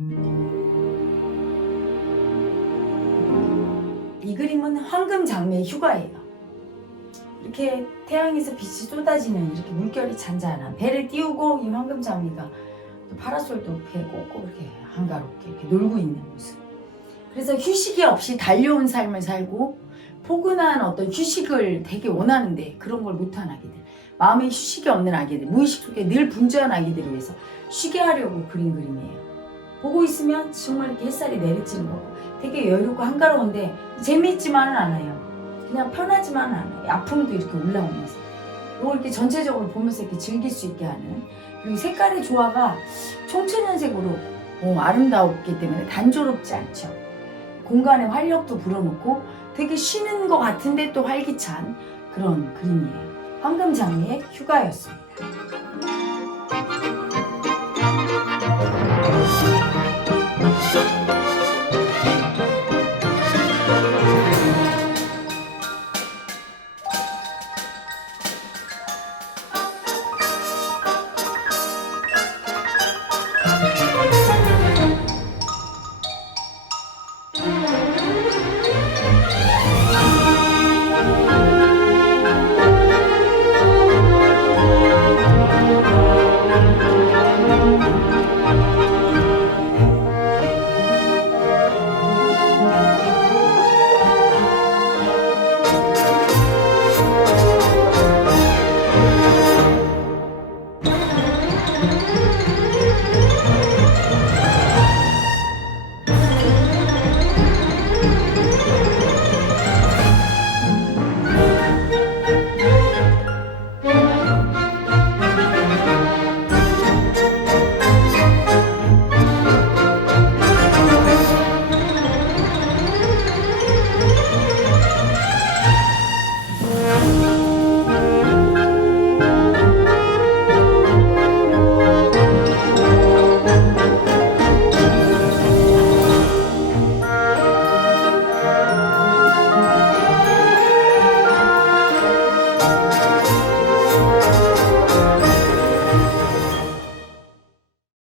이 그림은 황금 장미의 휴가예요. 이렇게 태양에서 빛이 쏟아지는 이렇게 물결이 잔잔한 배를 띄우고 이 황금 장미가 또 파라솔도 배에 꽂고 이렇게 한가롭게 이렇게 놀고 있는 모습. 그래서 휴식이 없이 달려온 삶을 살고 포근한 어떤 휴식을 되게 원하는데 그런 걸 못한 아기들. 마음에 휴식이 없는 아기들, 무의식 속에 늘 분주한 아기들을 위해서 쉬게 하려고 그린 그림이에요. 보고 있으면 정말 이렇게 햇살이 내리쬐는 거고 되게 여유롭고 한가로운데 재미있지만은 않아요. 그냥 편하지만은 않아요. 아픔도 이렇게 올라오면서. 이걸 이렇게 전체적으로 보면서 이렇게 즐길 수 있게 하는 그리고 색깔의 조화가 총천연색으로 어, 아름다웠기 때문에 단조롭지 않죠. 공간에 활력도 불어넣고 되게 쉬는 것 같은데 또 활기찬 그런 그림이에요. 황금 장미의 휴가였습니다.